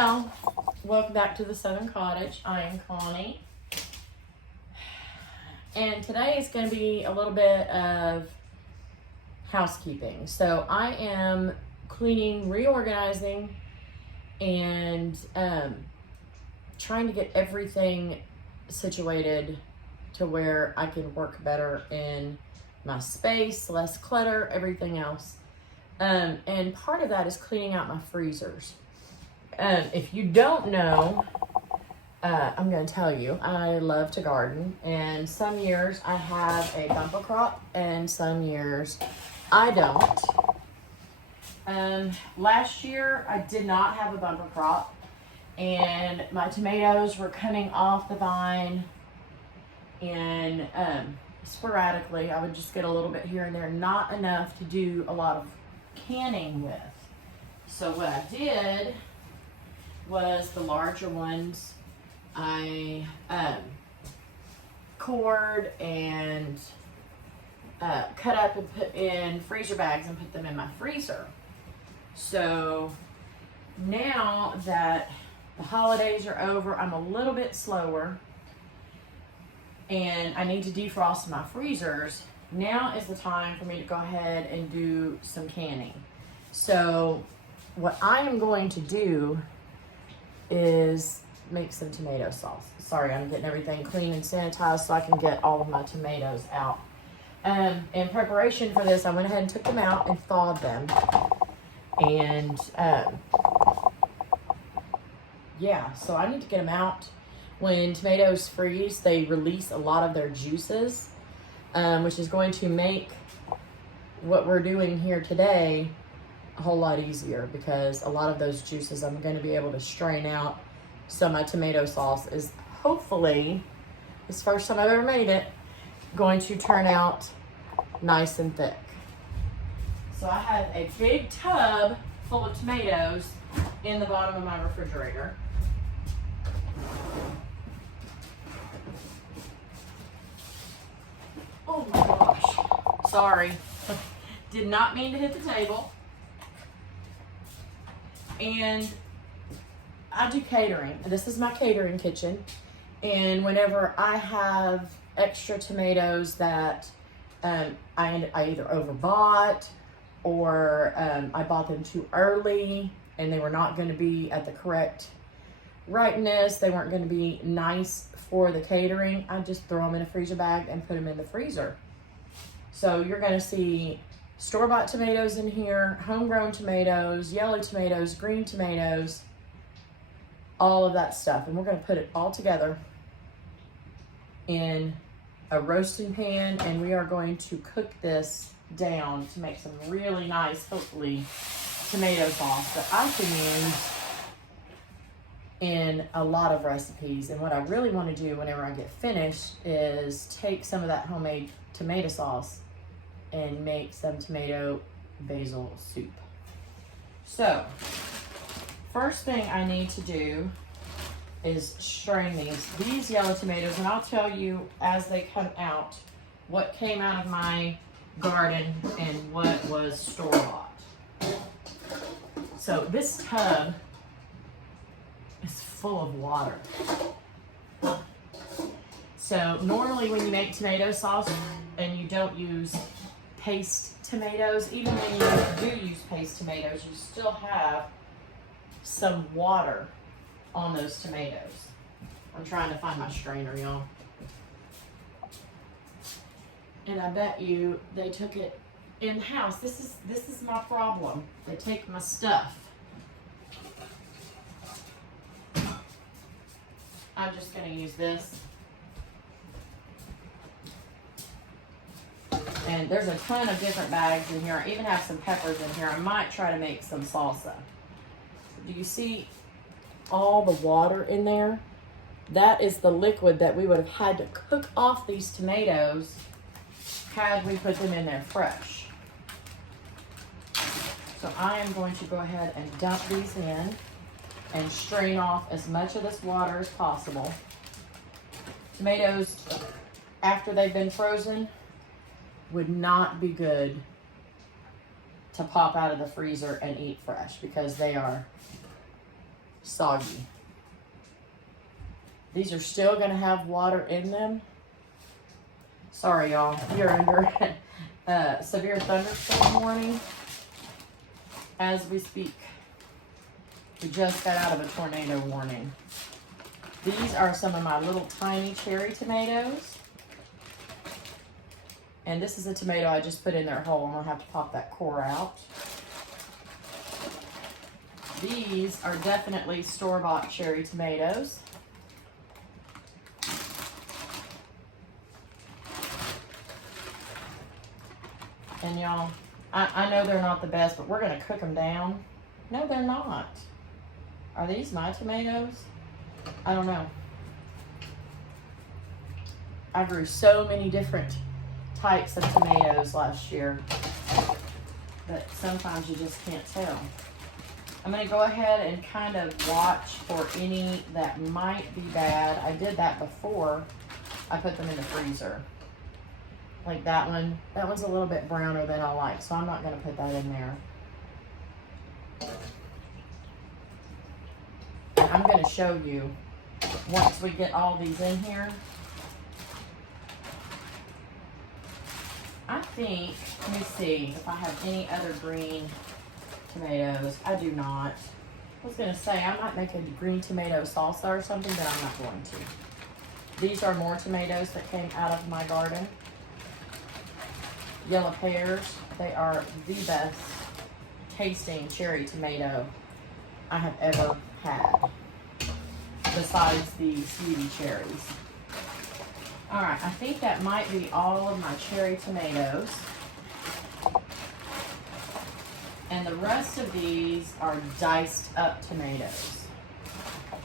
y'all, welcome back to the Southern Cottage. I am Connie, and today is going to be a little bit of housekeeping. So I am cleaning, reorganizing, and trying to get everything situated to where I can work better in my space, less clutter, everything else. And part of that is cleaning out my freezers. If you don't know, I'm going to tell you, I love to garden, and some years I have a bumper crop and some years I don't. Last year I did not have a bumper crop, and my tomatoes were coming off the vine, and sporadically I would just get a little bit here and there, not enough to do a lot of canning with. So what I did was the larger ones I cored and cut up and put in freezer bags and put them in my freezer. So now that the holidays are over, I'm a little bit slower and I need to defrost my freezers. Now is the time for me to go ahead and do some canning. So what I am going to do is make some tomato sauce. Sorry, I'm getting everything clean and sanitized so I can get all of my tomatoes out. In preparation for this, I went ahead and took them out and thawed them. And yeah, so I need to get them out. When tomatoes freeze, they release a lot of their juices, which is going to make what we're doing here today a whole lot easier, because a lot of those juices I'm going to be able to strain out. So my tomato sauce is hopefully, this first time I've ever made it, going to turn out nice and thick. So I have a big tub full of tomatoes in the bottom of my refrigerator. Oh my gosh, sorry. Did not mean to hit the table. And I do catering. This is my catering kitchen. And whenever I have extra tomatoes that I either overbought or I bought them too early and they were not going to be at the correct ripeness, they weren't going to be nice for the catering, I just throw them in a freezer bag and put them in the freezer. So you're going to see store-bought tomatoes in here, homegrown tomatoes, yellow tomatoes, green tomatoes, all of that stuff. And we're going to put it all together in a roasting pan, and we are going to cook this down to make some really nice, hopefully, tomato sauce that I can use in a lot of recipes. And what I really want to do whenever I get finished is take some of that homemade tomato sauce and make some tomato basil soup. So first thing I need to do is strain these yellow tomatoes, and I'll tell you as they come out what came out of my garden and what was store-bought. So this tub is full of water. So normally when you make tomato sauce and you don't use paste tomatoes, even when you do use paste tomatoes, you still have some water on those tomatoes. I'm trying to find my strainer, y'all. And I bet you they took it in the house. This is my problem. They take my stuff. I'm just gonna use this. And there's a ton of different bags in here. I even have some peppers in here. I might try to make some salsa. Do you see all the water in there? That is the liquid that we would have had to cook off these tomatoes had we put them in there fresh. So I am going to go ahead and dump these in and strain off as much of this water as possible. Tomatoes, after they've been frozen, would not be good to pop out of the freezer and eat fresh, because they are soggy. These are still gonna have water in them. Sorry y'all, you're under severe thunderstorm warning as we speak. We just got out of a tornado warning. These are some of my little tiny cherry tomatoes. And this is a tomato I just put in their hole. I'm gonna have to pop that core out. These are definitely store-bought cherry tomatoes. And y'all, I know they're not the best, but we're gonna cook them down. No, they're not. Are these my tomatoes? I don't know. I grew so many different types of tomatoes last year, but sometimes you just can't tell. I'm gonna go ahead and kind of watch for any that might be bad. I did that before I put them in the freezer. Like that one. That one's a little bit browner than I like, so I'm not gonna put that in there. I'm gonna show you once we get all these in here. I think, let me see if I have any other green tomatoes. I do not. I was gonna say I might make a green tomato salsa or something, but I'm not going to. These are more tomatoes that came out of my garden. Yellow pears. They are the best tasting cherry tomato I have ever had, besides the sweetie cherries. All right, I think that might be all of my cherry tomatoes. And the rest of these are diced up tomatoes.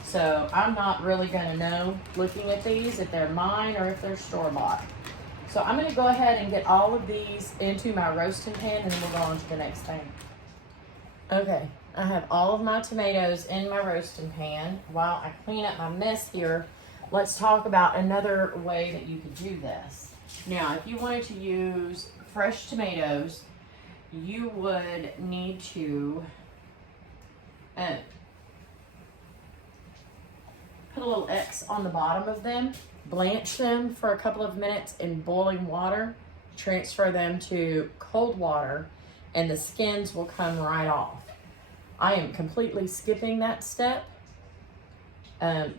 So I'm not really gonna know, looking at these, if they're mine or if they're store-bought. So I'm gonna go ahead and get all of these into my roasting pan and then we'll go on to the next thing. Okay, I have all of my tomatoes in my roasting pan. While I clean up my mess here, let's talk about another way that you could do this. Now, if you wanted to use fresh tomatoes, you would need to put a little X on the bottom of them, blanch them for a couple of minutes in boiling water, transfer them to cold water, and the skins will come right off. I am completely skipping that step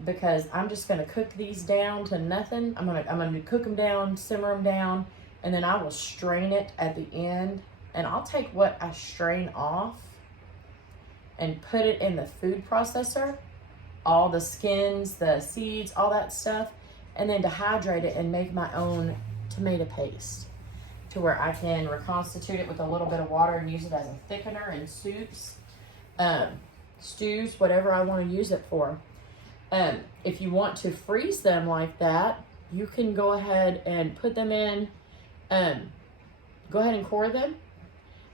because I'm just gonna cook these down to nothing. I'm gonna cook them down, simmer them down, and then I will strain it at the end. And I'll take what I strain off and put it in the food processor, all the skins, the seeds, all that stuff, and then dehydrate it and make my own tomato paste to where I can reconstitute it with a little bit of water and use it as a thickener in soups, stews, whatever I want to use it for. If you want to freeze them like that, you can go ahead and put them in, go ahead and core them,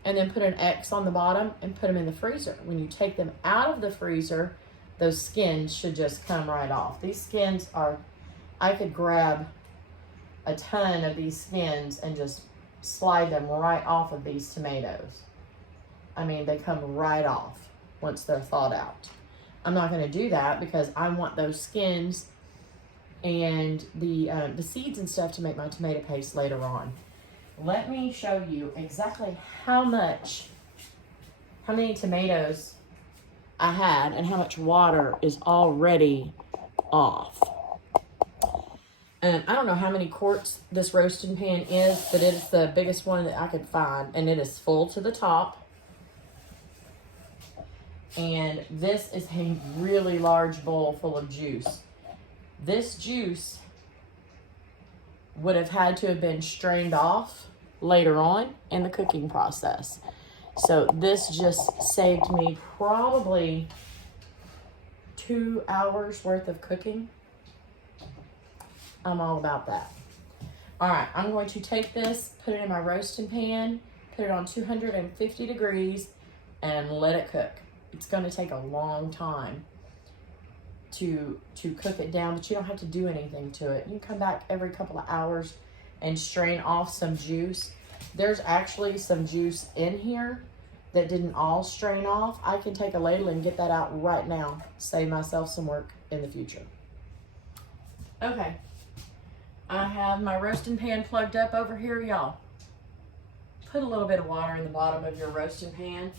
and then put an X on the bottom and put them in the freezer. When you take them out of the freezer, those skins should just come right off. These skins are, I could grab a ton of these skins and just slide them right off of these tomatoes. I mean, they come right off once they're thawed out. I'm not gonna do that because I want those skins and the seeds and stuff to make my tomato paste later on. Let me show you exactly how many tomatoes I had and how much water is already off. I don't know how many quarts this roasting pan is, but it is the biggest one that I could find, and it is full to the top. And this is a really large bowl full of juice. This juice would have had to have been strained off later on in the cooking process. So this just saved me probably 2 hours worth of cooking. I'm all about that. All right, I'm going to take this, put it in my roasting pan, put it on 250 degrees, and let it cook. It's gonna take a long time to cook it down, but you don't have to do anything to it. You can come back every couple of hours and strain off some juice. There's actually some juice in here that didn't all strain off, I can take a ladle and get that out right now. Save myself some work in the future. Okay, I have my roasting pan plugged up over here, y'all. Put a little bit of water in the bottom of your roasting pan.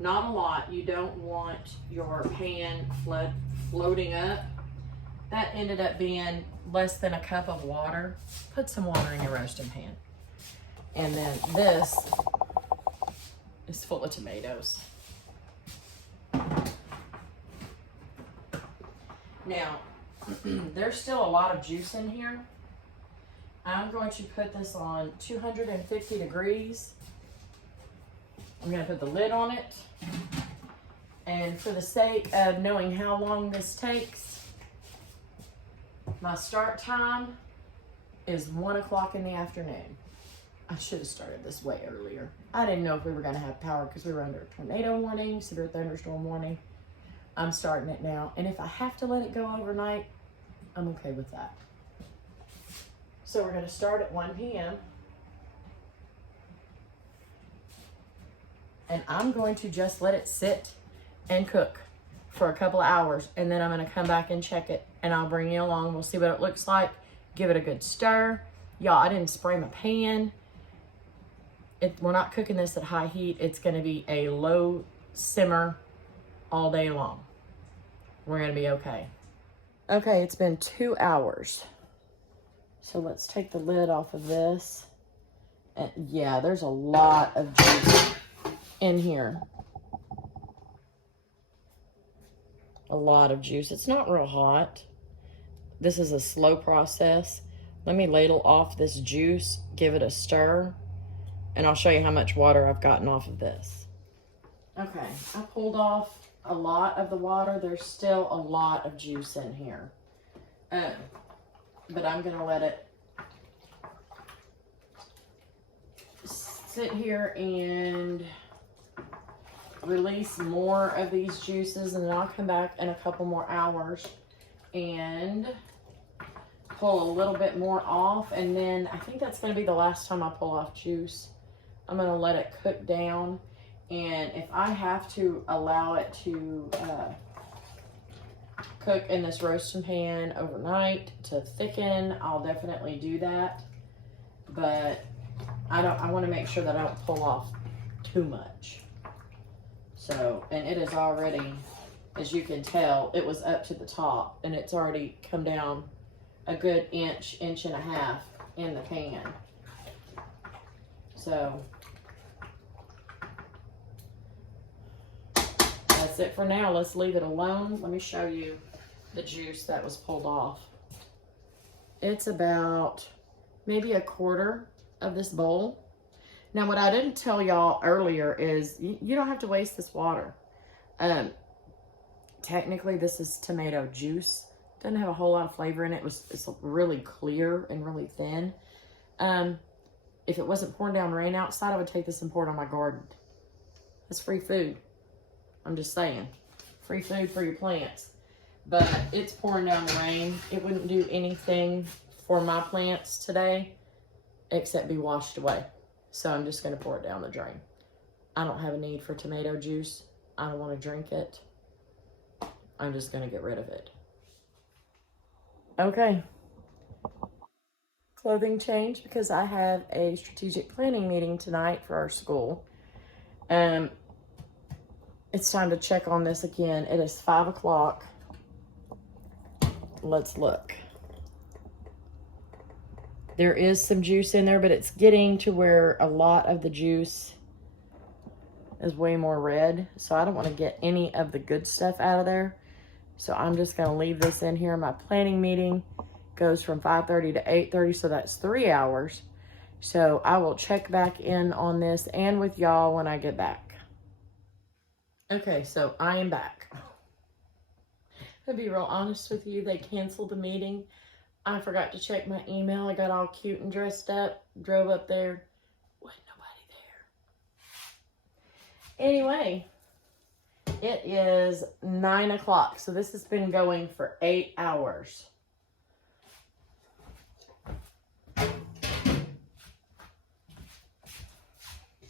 Not a lot. You don't want your pan floating up. That ended up being less than a cup of water. Put some water in your roasting pan. And then this is full of tomatoes. Now, there's still a lot of juice in here. I'm going to put this on 250 degrees. I'm going to put the lid on it. And for the sake of knowing how long this takes, my start time is 1 o'clock in the afternoon. I should have started this way earlier. I didn't know if we were going to have power because we were under a tornado warning, severe thunderstorm warning. I'm starting it now. And if I have to let it go overnight, I'm okay with that. So we're going to start at 1 p.m. And I'm going to just let it sit and cook for a couple of hours. And then I'm going to come back and check it. And I'll bring you along. We'll see what it looks like. Give it a good stir. Y'all, I didn't spray my pan. We're not cooking this at high heat. It's going to be a low simmer all day long. We're going to be okay. Okay, it's been 2 hours. So let's take the lid off of this. And yeah, there's a lot of juice in here. A lot of juice. It's not real hot. This is a slow process. Let me ladle off this juice, give it a stir, and I'll show you how much water I've gotten off of this. Okay, I pulled off a lot of the water. There's still a lot of juice in here. But I'm gonna let it sit here and release more of these juices, and then I'll come back in a couple more hours and pull a little bit more off. And then I think that's going to be the last time I pull off juice. I'm going to let it cook down, and if I have to allow it to cook in this roasting pan overnight to thicken, I'll definitely do that. But I want to make sure that I don't pull off too much. So, and it is already, as you can tell, it was up to the top, and it's already come down a good inch and a half in the pan. So that's it for now. Let's leave it alone. Let me show you the juice that was pulled off. It's about maybe a quarter of this bowl. Now, what I didn't tell y'all earlier is you don't have to waste this water. Technically, this is tomato juice. Doesn't have a whole lot of flavor in it. It's really clear and really thin. If it wasn't pouring down rain outside, I would take this and pour it on my garden. It's free food. I'm just saying. Free food for your plants. But it's pouring down the rain. It wouldn't do anything for my plants today except be washed away. So I'm just going to pour it down the drain. I don't have a need for tomato juice. I don't want to drink it. I'm just going to get rid of it. Okay. Clothing change because I have a strategic planning meeting tonight for our school. It's time to check on this again. It is 5 o'clock. Let's look. There is some juice in there, but it's getting to where a lot of the juice is way more red. So I don't want to get any of the good stuff out of there. So I'm just going to leave this in here. My planning meeting goes from 5:30 to 8:30, so that's 3 hours. So I will check back in on this and with y'all when I get back. Okay, so I am back. To be real honest with you, they canceled the meeting. I forgot to check my email. I got all cute and dressed up, drove up there. Wasn't nobody there. Anyway, it is 9 o'clock. So this has been going for 8 hours.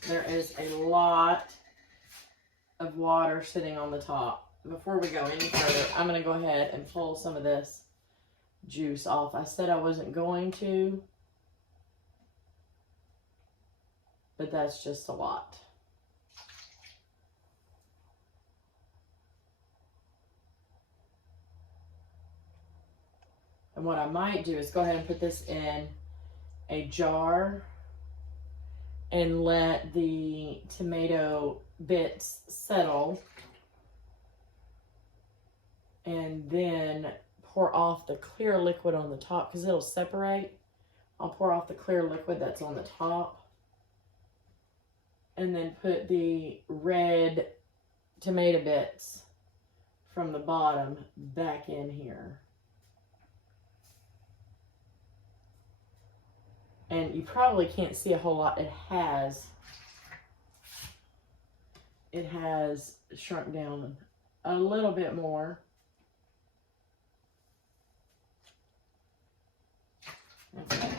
There is a lot of water sitting on the top. Before we go any further, I'm going to go ahead and pull some of this juice off. I said I wasn't going to, but that's just a lot. And what I might do is go ahead and put this in a jar and let the tomato bits settle, and then pour off the clear liquid on the top because it'll separate. I'll pour off the clear liquid that's on the top and then put the red tomato bits from the bottom back in here. And you probably can't see a whole lot. It has shrunk down a little bit more. Okay.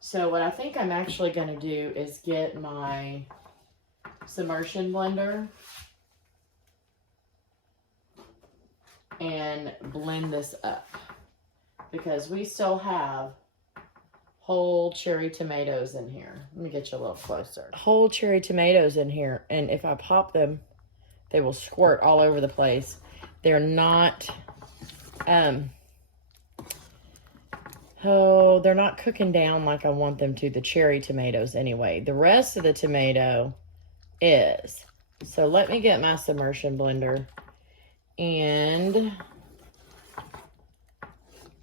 So what I think I'm actually going to do is get my submersion blender and blend this up, because we still have whole cherry tomatoes in here. Let me get you a little closer. Whole cherry tomatoes in here, and if I pop them, they will squirt all over the place. They're not, they're not cooking down like I want them to, the cherry tomatoes anyway. The rest of the tomato is. So let me get my submersion blender and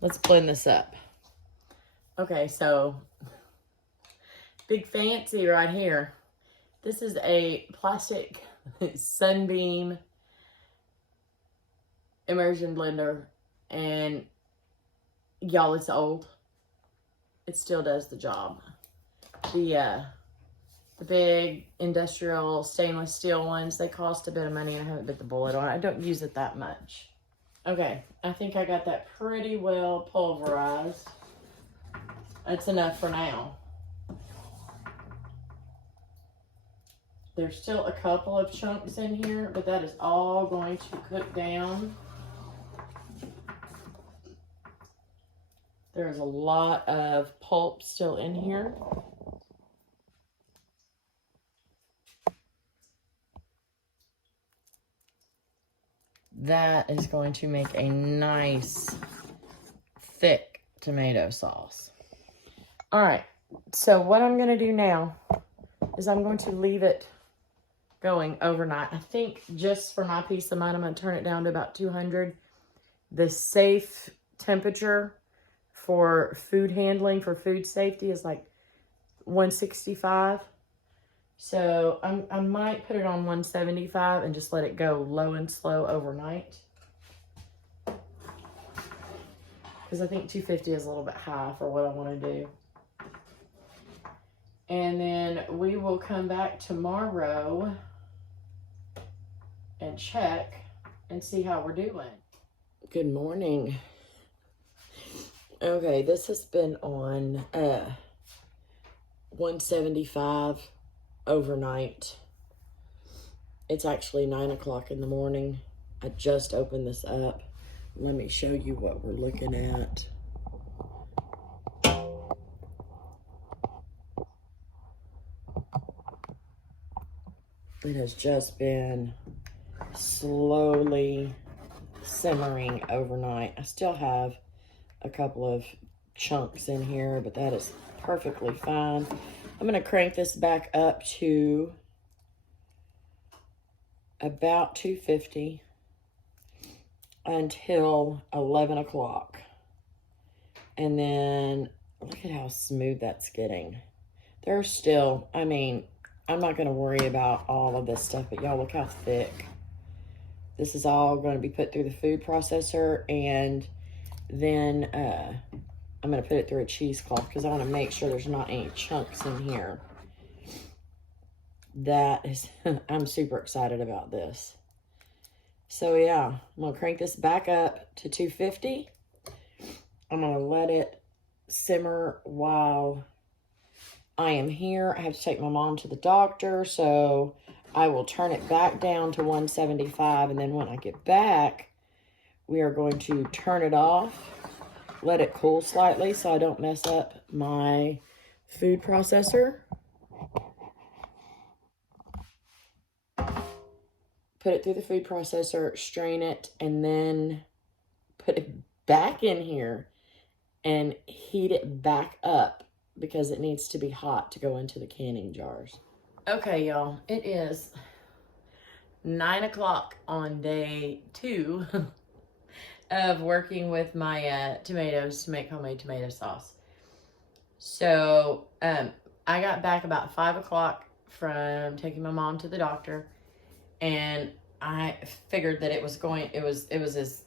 let's blend this up. Okay, so big fancy right here. This is a plastic Sunbeam immersion blender, and y'all, it's old. It still does the job. The big industrial stainless steel ones, they cost a bit of money and I haven't bit the bullet on it. I don't use it that much. Okay, I think I got that pretty well pulverized. That's enough for now. There's still a couple of chunks in here, but that is all going to cook down. There's a lot of pulp still in here. That is going to make a nice, thick tomato sauce. All right, so what I'm going to do now is I'm going to leave it going overnight. I think just for my peace of mind, I'm going to turn it down to about 200. The safe temperature for food handling, for food safety, is like 165. So I might put it on 175 and just let it go low and slow overnight. Because I think 250 is a little bit high for what I want to do. And then we will come back tomorrow and check and see how we're doing. Good morning. Okay, this has been on 175 overnight. It's actually 9 o'clock in the morning. I just opened this up. Let me show you what we're looking at. It has just been slowly simmering overnight. I still have a couple of chunks in here, but that is perfectly fine. I'm going to crank this back up to about 250 until 11 o'clock. And then look at how smooth that's getting. There's still, I mean, I'm not going to worry about all of this stuff, but y'all, look how thick. This is all going to be put through the food processor, and then I'm going to put it through a cheesecloth because I want to make sure there's not any chunks in here. That is, I'm super excited about this. So yeah, I'm going to crank this back up to 250. I'm going to let it simmer while I am here. I have to take my mom to the doctor, so I will turn it back down to 175, and then when I get back, we are going to turn it off, let it cool slightly so I don't mess up my food processor. Put it through the food processor, strain it, and then put it back in here and heat it back up because it needs to be hot to go into the canning jars. Okay, y'all, it is 9 o'clock on day 2 of working with my tomatoes to make homemade tomato sauce. So I got back about 5 o'clock from taking my mom to the doctor, and I figured that it was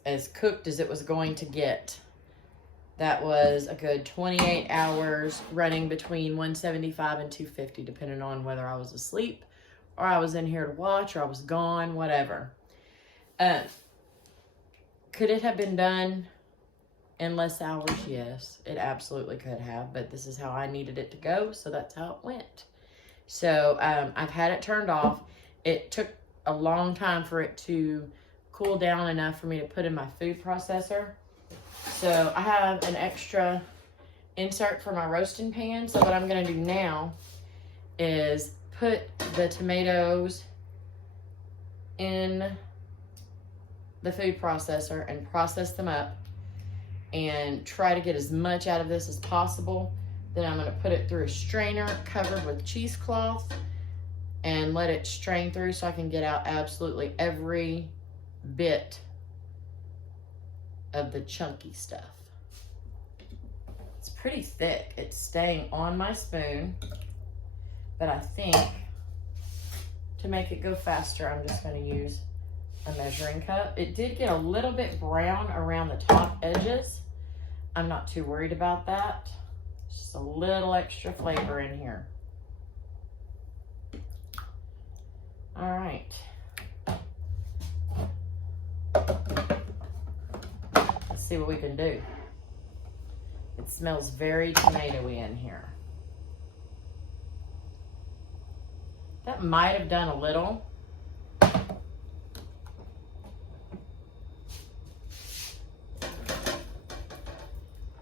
as cooked as it was going to get. That was a good 28 hours running between 175 and 250, depending on whether I was asleep or I was in here to watch or I was gone, whatever. Could it have been done in less hours? Yes, it absolutely could have, but this is how I needed it to go, so that's how it went. So I've had it turned off. It took a long time for it to cool down enough for me to put in my food processor. So I have an extra insert for my roasting pan. So what I'm going to do now is put the tomatoes in the food processor and process them up and try to get as much out of this as possible. Then I'm going to put it through a strainer covered with cheesecloth and let it strain through so I can get out absolutely every bit of the chunky stuff. It's pretty thick. It's staying on my spoon, but I think to make it go faster, I'm just going to use a measuring cup. It did get a little bit brown around the top edges. I'm not too worried about that. Just a little extra flavor in here. All right. Let's see what we can do. It smells very tomatoey in here. That might have done a little.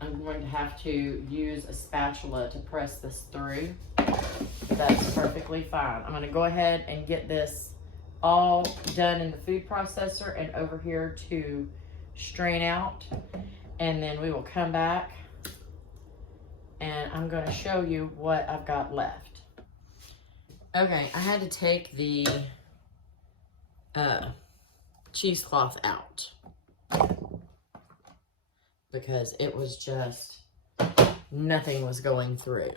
I'm going to have to use a spatula to press this through. That's perfectly fine. I'm going to go ahead and get this all done in the food processor and over here to strain out, and then we will come back and I'm going to show you what I've got left. Okay, I had to take the cheesecloth out because it was just, nothing was going through.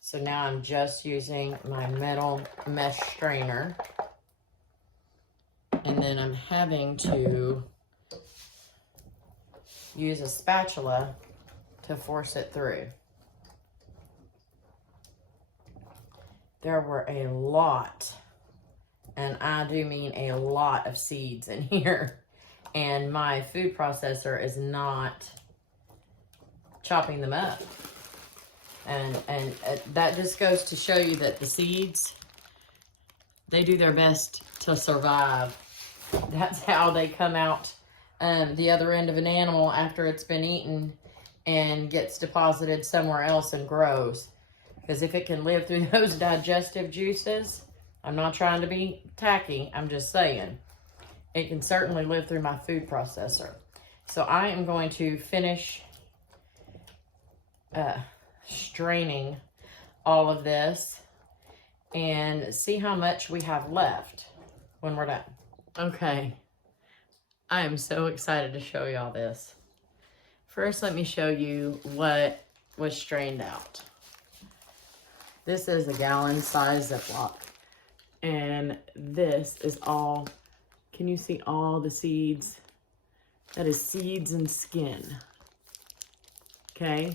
So now I'm just using my metal mesh strainer, and then I'm having to use a spatula to force it through. There were a lot, and I do mean a lot of seeds in here, and my food processor is not chopping them up. And that just goes to show you that the seeds, they do their best to survive. That's how they come out the other end of an animal after it's been eaten and gets deposited somewhere else and grows. Because if it can live through those digestive juices, I'm not trying to be tacky, I'm just saying, it can certainly live through my food processor. So I am going to finish straining all of this and see how much we have left when we're done. Okay, I am so excited to show y'all this. First, let me show you what was strained out. This is a gallon size Ziploc, and this is all, can you see all the seeds? That is seeds and skin, okay?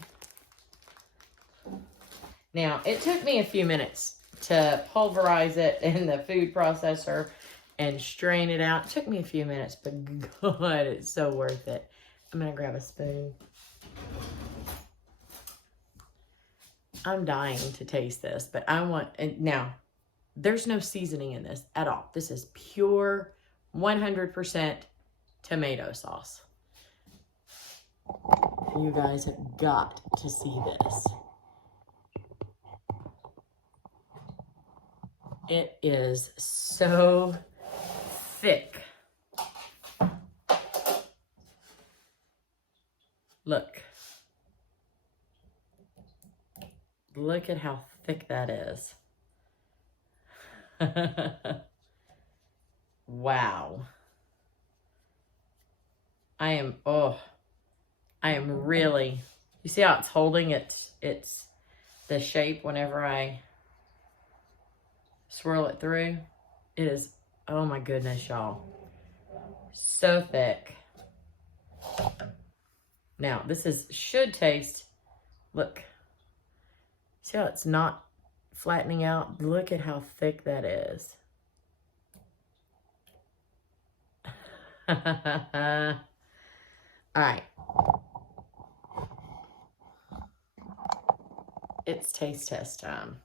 Now, it took me a few minutes to pulverize it in the food processor and strain it out. It took me a few minutes, but God, it's so worth it. I'm gonna grab a spoon. I'm dying to taste this, but I want, and now, there's no seasoning in this at all. This is pure 100% tomato sauce. You guys have got to see this. It is so thick. Look. Look at how thick that is. Wow. I am really, you see how it's holding it's the shape whenever I swirl it through? It is, oh my goodness, y'all. So thick. Now, this should taste, look. See how it's not flattening out? Look at how thick that is. All right. It's taste test time.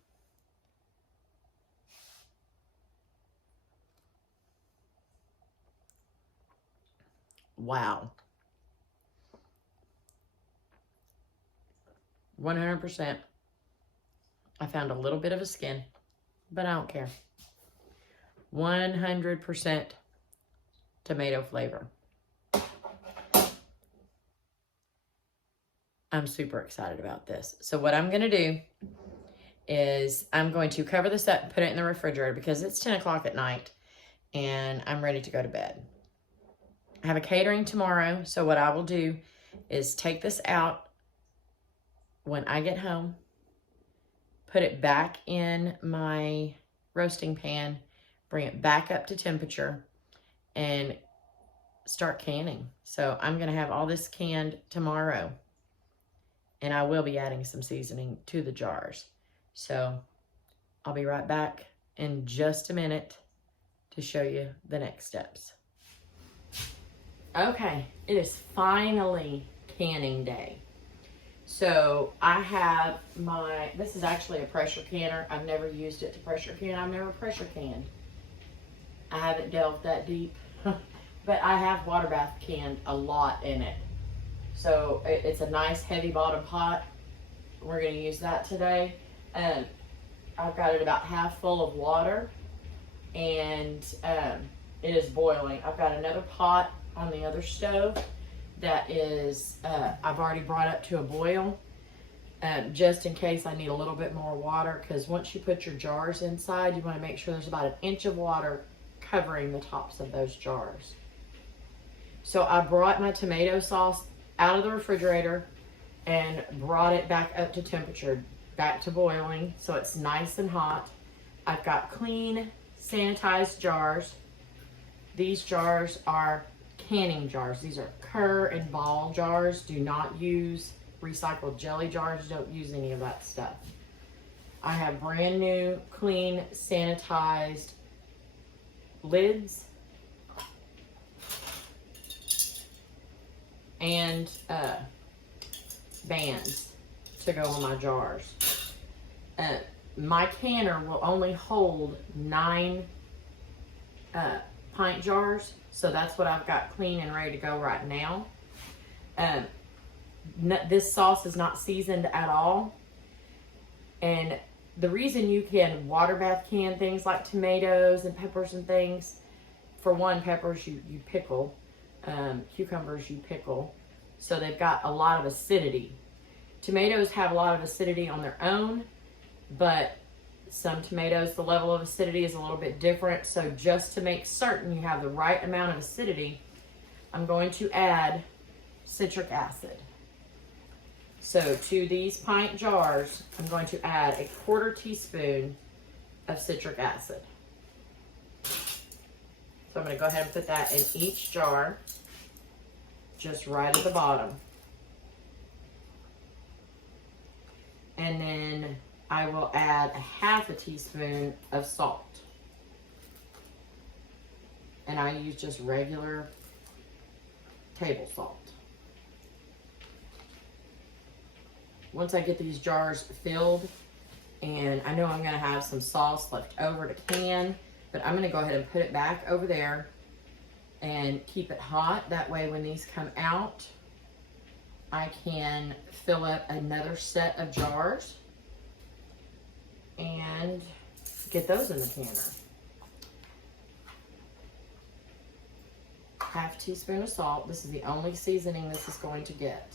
Wow. 100%. I found a little bit of a skin, but I don't care. 100% tomato flavor. I'm super excited about this. So what I'm going to do is I'm going to cover this up and put it in the refrigerator because it's 10 o'clock at night and I'm ready to go to bed. I have a catering tomorrow, so what I will do is take this out when I get home, put it back in my roasting pan, bring it back up to temperature, and start canning. So I'm going to have all this canned tomorrow, and I will be adding some seasoning to the jars. So I'll be right back in just a minute to show you the next steps. Okay, it is finally canning day. So I have this is actually a pressure canner. I've never used it to pressure can. I've never pressure canned. I haven't delved that deep, but I have water bath canned a lot in it. So it's a nice heavy bottom pot. We're gonna use that today. And I've got it about half full of water and it is boiling. I've got another pot on the other stove that is, I've already brought up to a boil, just in case I need a little bit more water, because once you put your jars inside, you want to make sure there's about 1 inch of water covering the tops of those jars. So I brought my tomato sauce out of the refrigerator and brought it back up to temperature, back to boiling, so it's nice and hot. I've got clean, sanitized jars. These jars are canning jars. These are Kerr and Ball jars. Do not use recycled jelly jars. Don't use any of that stuff. I have brand new, clean, sanitized lids and bands to go on my jars. My canner will only hold 9 pint jars, so that's what I've got clean and ready to go right now. This sauce is not seasoned at all, and the reason you can water bath can things like tomatoes and peppers and things, for one, peppers you pickle, cucumbers you pickle, so they've got a lot of acidity. Tomatoes have a lot of acidity on their own, but some tomatoes, the level of acidity is a little bit different. So just to make certain you have the right amount of acidity, I'm going to add citric acid. So to these pint jars, I'm going to add 1/4 teaspoon of citric acid. So I'm going to go ahead and put that in each jar, just right at the bottom. And then I will add 1/2 teaspoon of salt. And I use just regular table salt. once I get these jars filled, and I know I'm gonna have some sauce left over to can, but I'm gonna go ahead and put it back over there and keep it hot. That way when these come out, I can fill up another set of jars and get those in the canner. Half teaspoon of salt. This is the only seasoning this is going to get.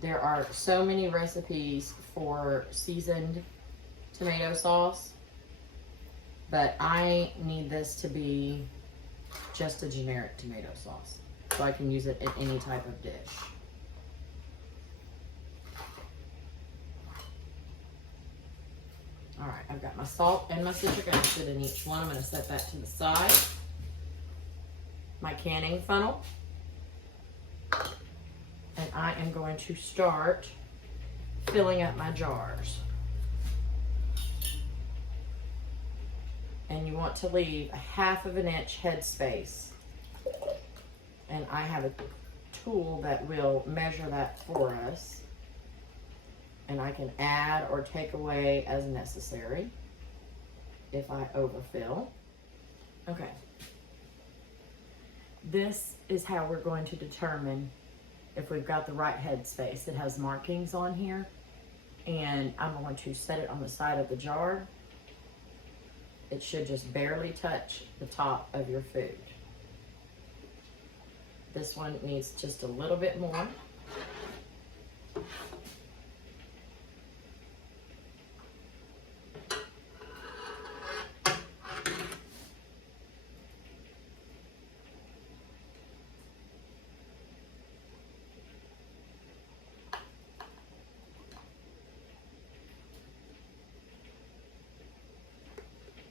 There are so many recipes for seasoned tomato sauce, but I need this to be just a generic tomato sauce, so I can use it in any type of dish. All right, I've got my salt and my citric acid in each one. I'm going to set that to the side. My canning funnel. And I am going to start filling up my jars. And you want to leave a 1/2 inch headspace. And I have a tool that will measure that for us. And I can add or take away as necessary if I overfill. Okay. This is how we're going to determine if we've got the right headspace. It has markings on here, and I'm going to set it on the side of the jar. It should just barely touch the top of your food. This one needs just a little bit more.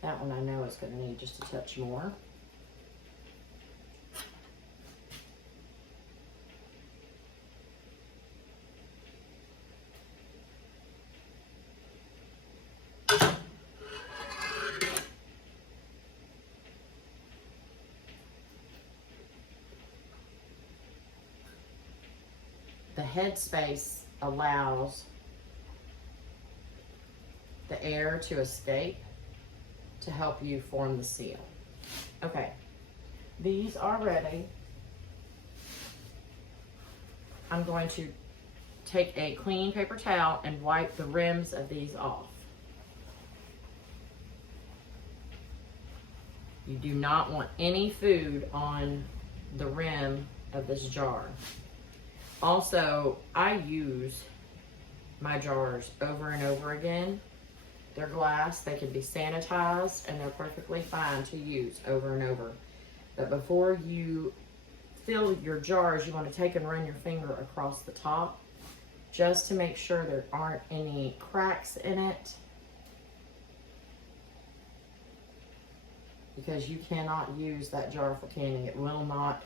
That one I know is going to need just a touch more. The headspace allows the air to escape to help you form the seal. Okay, these are ready. I'm going to take a clean paper towel and wipe the rims of these off. You do not want any food on the rim of this jar. Also, I use my jars over and over again. They're glass, they can be sanitized, and they're perfectly fine to use over and over. But before you fill your jars, you want to take and run your finger across the top just to make sure there aren't any cracks in it, because you cannot use that jar for canning. It will not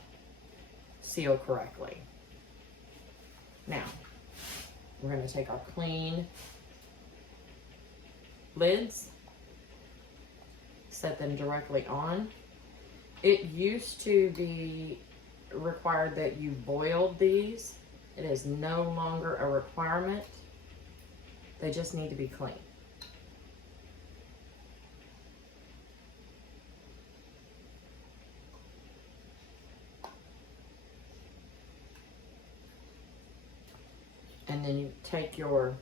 seal correctly. Now, we're going to take our clean lids, set them directly on. It used to be required that you boiled these. It is no longer a requirement. They just need to be clean. And then you take your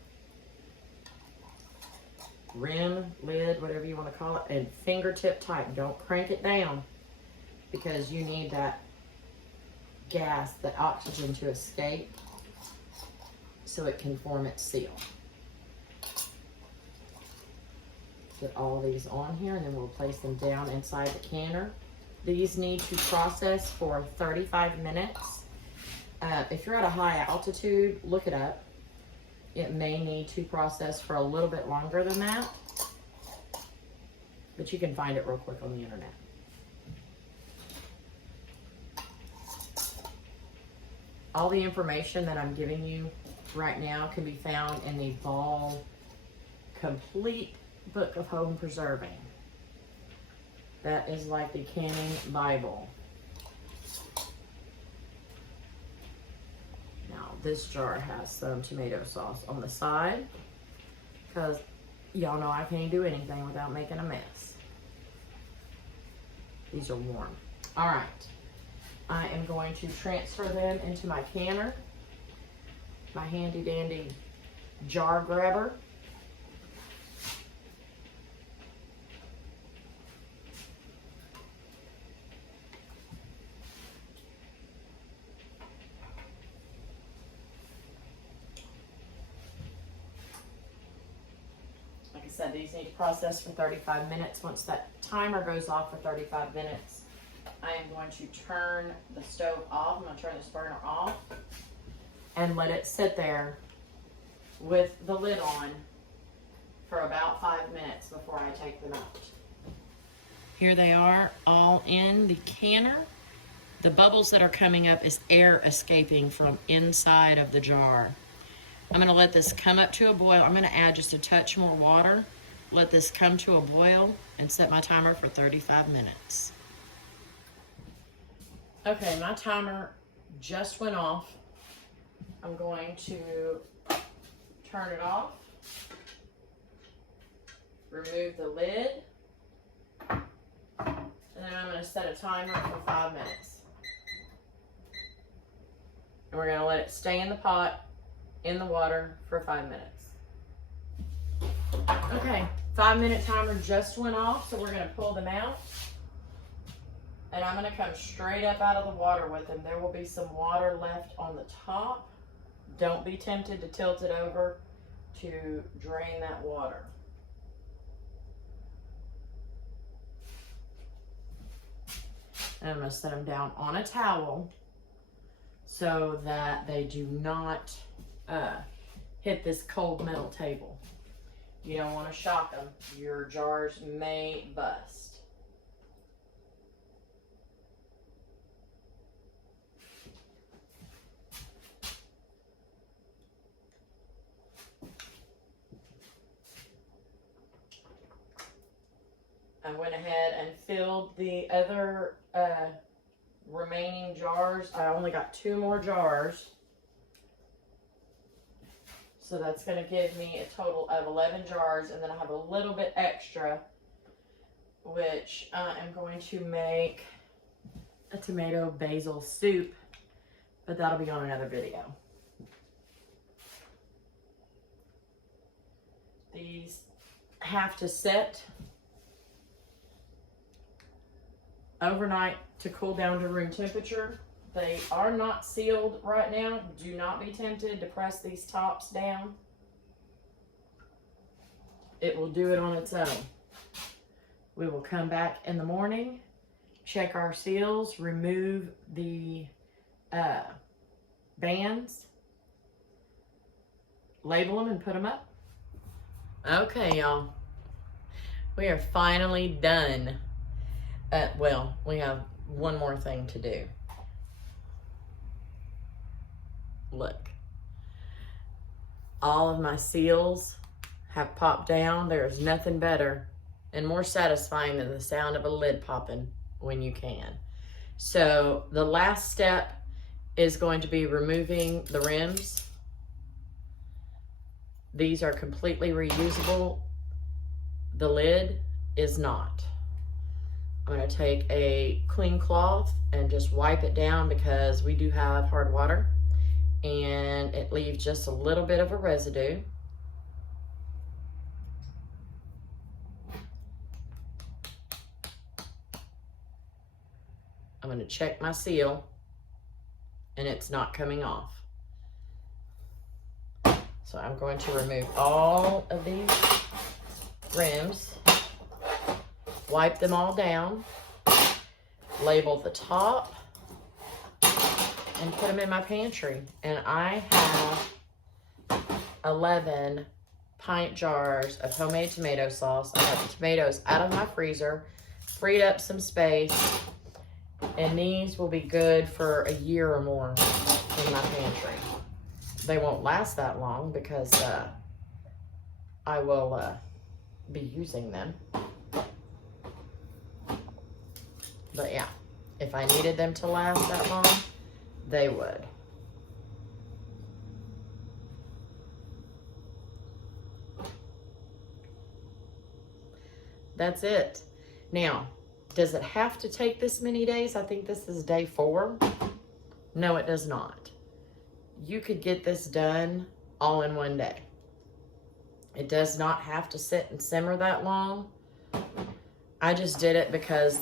rim, lid, whatever you want to call it, and fingertip tight. Don't crank it down, because you need that gas, that oxygen, to escape so it can form its seal. Get all these on here, and then we'll place them down inside the canner. These need to process for 35 minutes. If you're at a high altitude, look it up. It may need to process for a little bit longer than that, but you can find it real quick on the internet. All the information that I'm giving you right now can be found in the Ball Complete Book of Home Preserving. That is like the canning Bible. Now this jar has some tomato sauce on the side, because y'all know I can't do anything without making a mess. These are warm. All right, I am going to transfer them into my canner, my handy dandy jar grabber. Like I said, these need to process for 35 minutes. Once that timer goes off for 35 minutes, I am going to turn the stove off. I'm going to turn this burner off and let it sit there with the lid on for about 5 minutes before I take them out. Here they are, all in the canner. The bubbles that are coming up is air escaping from inside of the jar. I'm gonna let this come up to a boil. I'm gonna add just a touch more water, let this come to a boil, and set my timer for 35 minutes. Okay, my timer just went off. I'm going to turn it off, remove the lid, and then I'm going to set a timer for 5 minutes. And we're going to let it stay in the pot, in the water, for 5 minutes. Okay, 5-minute timer just went off, so we're going to pull them out. And I'm going to come straight up out of the water with them. There will be some water left on the top. Don't be tempted to tilt it over to drain that water. And I'm going to set them down on a towel so that they do not hit this cold metal table. You don't want to shock them. Your jars may bust. I went ahead and filled the other remaining jars. I only got 2 more jars. So that's going to give me a total of 11 jars. And then I have a little bit extra, which I am going to make a tomato basil soup. But that'll be on another video. These have to set overnight to cool down to room temperature. They are not sealed right now. Do not be tempted to press these tops down. It will do it on its own. We will come back in the morning, check our seals, remove the bands, label them, and put them up. Okay, y'all. We are finally done. Well, we have one more thing to do. Look. All of my seals have popped down. There is nothing better and more satisfying than the sound of a lid popping when you can. So the last step is going to be removing the rims. These are completely reusable. The lid is not. I'm going to take a clean cloth and just wipe it down because we do have hard water and it leaves just a little bit of a residue. I'm going to check my seal and it's not coming off. So I'm going to remove all of these rims, wipe them all down, label the top, and put them in my pantry. And I have 11 pint jars of homemade tomato sauce. I got the tomatoes out of my freezer, freed up some space, and these will be good for a year or more in my pantry. They won't last that long because I will be using them. But yeah, if I needed them to last that long, they would. that's it. Now, does it have to take this many days? I think this is day 4. No, it does not. You could get this done all in one day. It does not have to sit and simmer that long. I just did it because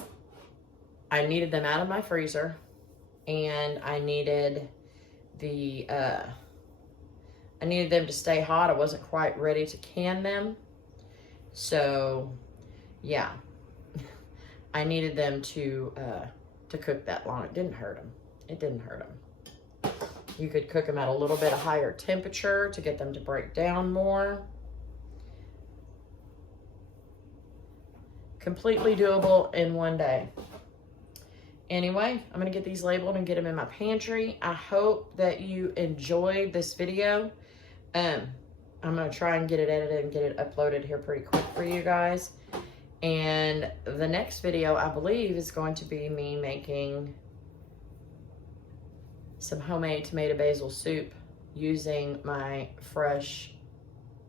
I needed them out of my freezer, and I needed them to stay hot. I wasn't quite ready to can them. So yeah, I needed them to cook that long. It didn't hurt them. It didn't hurt them. You could cook them at a little bit of higher temperature to get them to break down more. Completely doable in one day. Anyway, I'm gonna get these labeled and get them in my pantry. I hope that you enjoyed this video. I'm gonna try and get it edited and get it uploaded here pretty quick for you guys. And the next video, I believe, is going to be me making some homemade tomato basil soup using my fresh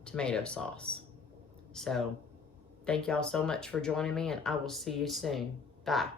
tomato sauce. So thank y'all so much for joining me, and I will see you soon. Bye.